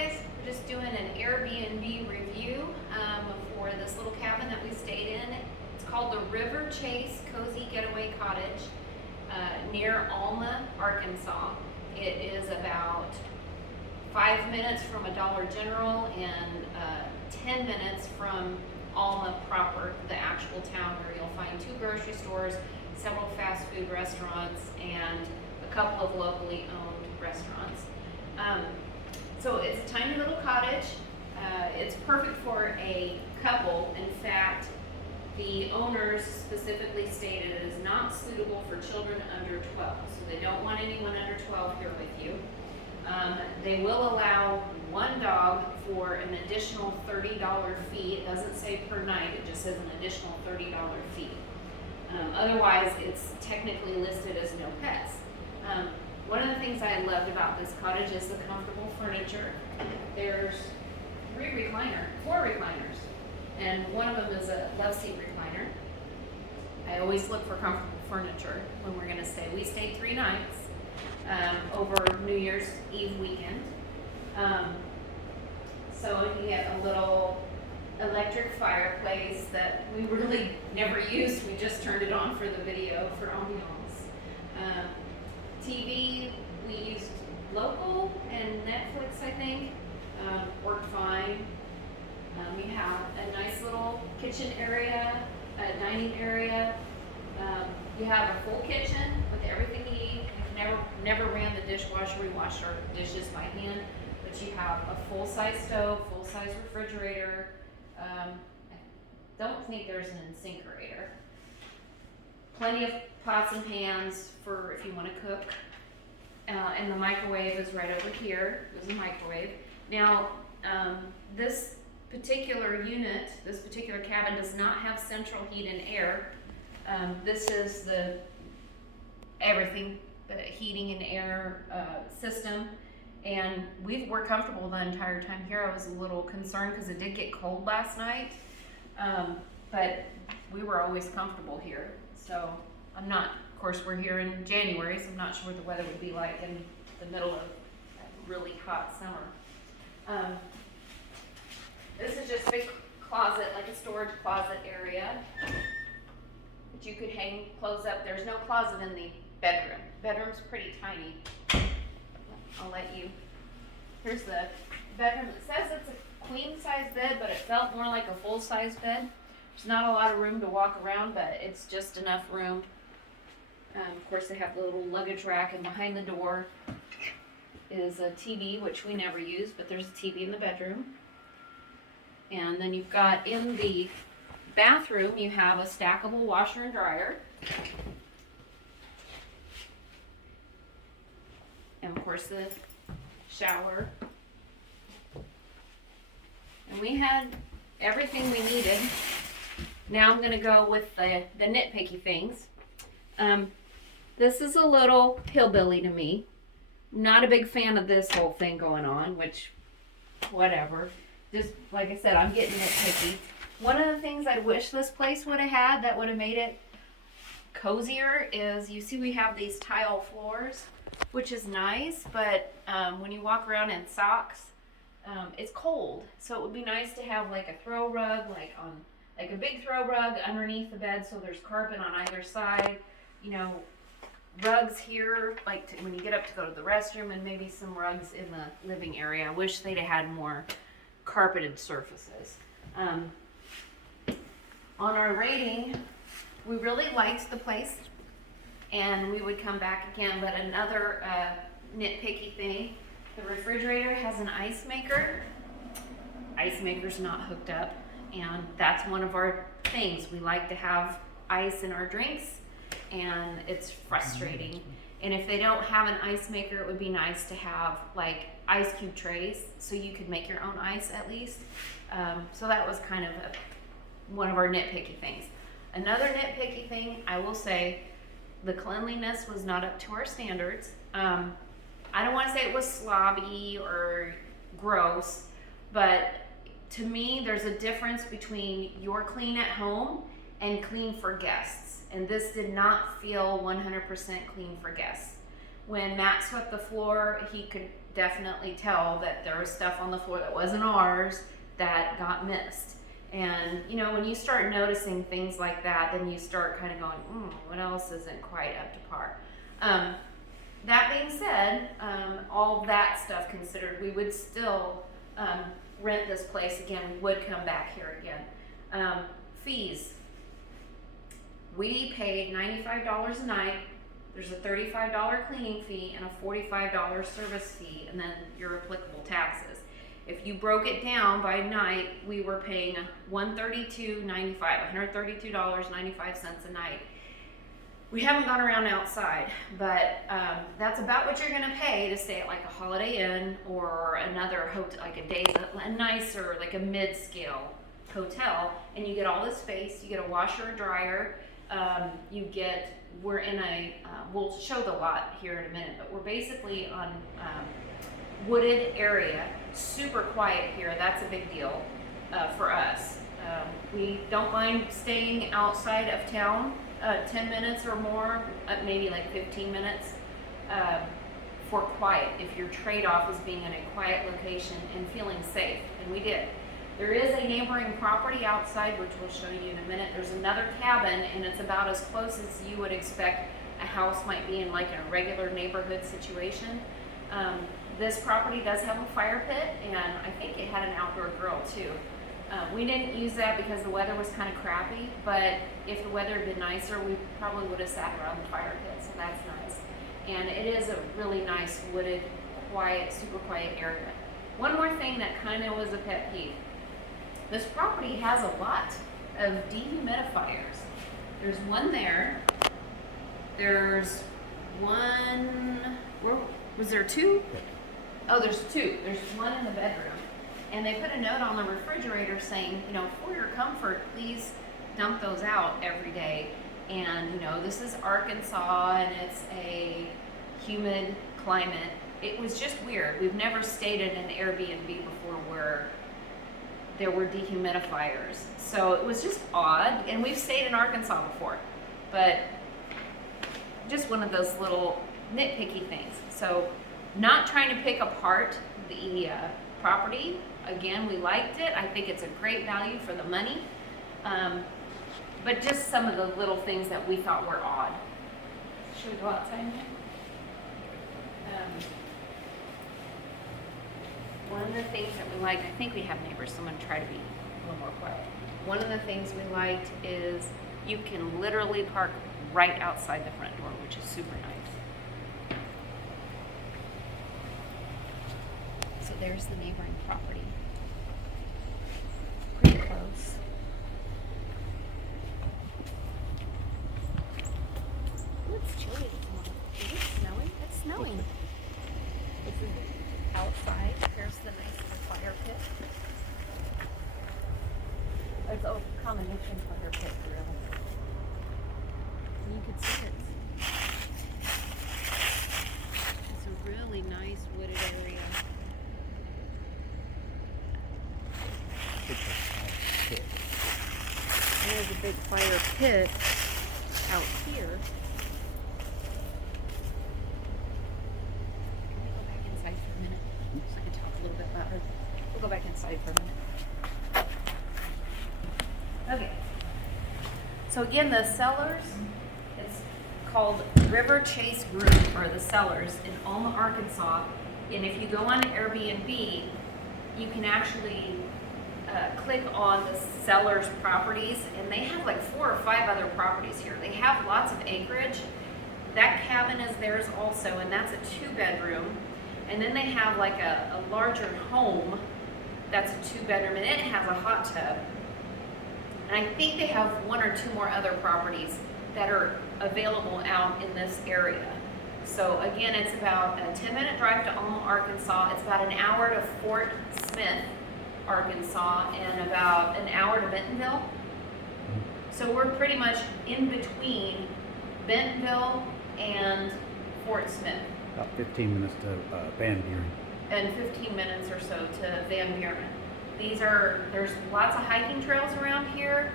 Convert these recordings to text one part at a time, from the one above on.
guys, we're just doing an AirBNB review for this little cabin that we stayed in. It's called the River Chase Cozy Getaway Cottage near Alma, Arkansas. It is about 5 minutes from a Dollar General and 10 minutes from Alma proper, the actual town, where you'll find 2 grocery stores, several fast food restaurants, and a couple of locally owned restaurants. So it's a tiny little cottage. It's perfect for a couple. In fact, the owners specifically stated it is not suitable for children under 12. So they don't want anyone under 12 here with you. They will allow 1 dog for an additional $30 fee. It doesn't say per night, it just says an additional $30 fee. Otherwise, it's technically listed as no pets. One of the things I loved about this cottage is the comfortable furniture. There's 4 recliners, and one of them is a love seat recliner. I always look for comfortable furniture when we're gonna stay. We stayed 3 nights over New Year's Eve weekend. So you get a little electric fireplace that we really never used. We just turned it on for the video for ambiance. TV, we used local and Netflix, I think, worked fine. We have a nice little kitchen area, a dining area. You have a full kitchen with everything you need. We've never ran the dishwasher. We washed our dishes by hand, but you have a full-size stove, full-size refrigerator. I don't think there's an incinerator. Plenty of pots and pans for if you want to cook. And the microwave is right over here. There's a microwave. Now, this particular unit, this particular cabin does not have central heat and air. This is the heating and air system. And we're comfortable the entire time here. I was a little concerned because it did get cold last night. But we were always comfortable here. So of course we're here in January, so I'm not sure what the weather would be like in the middle of a really hot summer. This is just a big closet, like a storage closet area that you could hang clothes up. There's no closet in the bedroom. Bedroom's pretty tiny. I'll let you. Here's the bedroom. It says it's a queen size bed, but it felt more like a full size bed. There's not a lot of room to walk around, but it's just enough room. Of course, they have the little luggage rack, and behind the door is a TV, which we never use, but there's a TV in the bedroom. And then you've got in the bathroom, you have a stackable washer and dryer. And of course the shower. And we had everything we needed. Now I'm going to go with the nitpicky things. This is a little hillbilly to me. Not a big fan of this whole thing going on, which, whatever. Just, like I said, I'm getting nitpicky. One of the things I wish this place would have had that would have made it cozier is, you see we have these tile floors, which is nice, but when you walk around in socks, it's cold. So it would be nice to have like a throw rug, like a big throw rug underneath the bed, so there's carpet on either side. You know, rugs here, like when you get up to go to the restroom, and maybe some rugs in the living area. I wish they'd have had more carpeted surfaces. On our rating, we really liked the place, and we would come back again. But another nitpicky thing, the refrigerator has an ice maker. Ice maker's not hooked up, and that's one of our things. We like to have ice in our drinks, and it's frustrating. And if they don't have an ice maker, it would be nice to have like ice cube trays so you could make your own ice at least. So that was kind of one of our nitpicky things. Another nitpicky thing, I will say, the cleanliness was not up to our standards. I don't want to say it was slobby or gross, but to me, there's a difference between your clean at home and clean for guests. And this did not feel 100% clean for guests. When Matt swept the floor, he could definitely tell that there was stuff on the floor that wasn't ours that got missed. And you know, when you start noticing things like that, then you start kind of going, what else isn't quite up to par? That being said, all that stuff considered, we would still rent this place again. We would come back here again. Fees. We paid $95 a night. There's a $35 cleaning fee and a $45 service fee, and then your applicable taxes. If you broke it down by night, we were paying $132.95 a night. We haven't gone around outside, but that's about what you're gonna pay to stay at like a Holiday Inn or another hotel, like a nicer, like a mid-scale hotel, and you get all this space. You get a washer or dryer. We're in a, we'll show the lot here in a minute, but we're basically on wooded area, super quiet here. That's a big deal for us. We don't mind staying outside of town 10 minutes or more, maybe like 15 minutes for quiet, if your trade-off is being in a quiet location and feeling safe, and we did. There is a neighboring property outside, which we'll show you in a minute. There's another cabin, and it's about as close as you would expect a house might be in like a regular neighborhood situation. This property does have a fire pit, and I think it had an outdoor grill too. We didn't use that because the weather was kind of crappy, but if the weather had been nicer, we probably would have sat around the fire pit, so that's nice. And it is a really nice wooded, quiet, super quiet area. One more thing that kind of was a pet peeve. This property has a lot of dehumidifiers. There's one there. There's one, was there two? Oh, there's two. There's one in the bedroom. And they put a note on the refrigerator saying, you know, for your comfort, please dump those out every day. And, you know, this is Arkansas and it's a humid climate. It was just weird. We've never stayed in an Airbnb before where there were dehumidifiers. So it was just odd. And we've stayed in Arkansas before, but just one of those little nitpicky things. So not trying to pick apart the property. Again, we liked it. I think it's a great value for the money. But just some of the little things that we thought were odd. Should we go outside now? One of the things that we liked, I think we have neighbors, so I'm going to try to be a little more quiet. One of the things we liked is you can literally park right outside the front door, which is super nice. So there's the neighboring property. Pretty close. Ooh, it's chilly this morning. Is it snowing? It's snowing. This is outside. Here's the nice little fire pit. It's a combination fire pit grill. And you can see it. It's a really nice wooded area. There's a big fire pit out here. Can we go back inside for a minute? So I can talk a little bit louder. We'll go back inside for a minute. Okay. So again, the Cellars, it's called River Chase Group, or the Cellars, in Alma, Arkansas. And if you go on Airbnb, you can actually click on the seller's properties, and they have like 4 or 5 other properties here. They have lots of acreage. That cabin is theirs also, and that's a 2-bedroom. And then they have like a larger home that's a 2-bedroom, and it has a hot tub. And I think they have 1 or 2 more other properties that are available out in this area. So again, it's about a 10-minute drive to Alma, Arkansas. It's about an hour to Fort Smith, Arkansas, and about an hour to Bentonville. So we're pretty much in between Bentonville and Fort Smith. About 15 minutes to Van Buren. And 15 minutes or so to Van Buren. There's lots of hiking trails around here.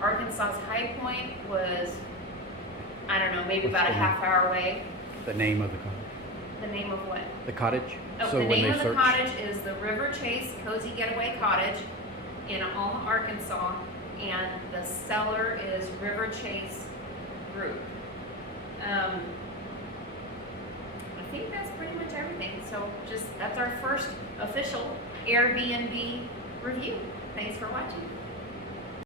Arkansas's high point was, I don't know, maybe about a half hour away. The name of the cottage? The name of what? The Cottage. Oh, So the when name they of the search, cottage is the River Chase Cozy Getaway Cottage in Alma, Arkansas, and the seller is River Chase Group. I think that's pretty much everything. So that's our first official Airbnb review. Thanks for watching.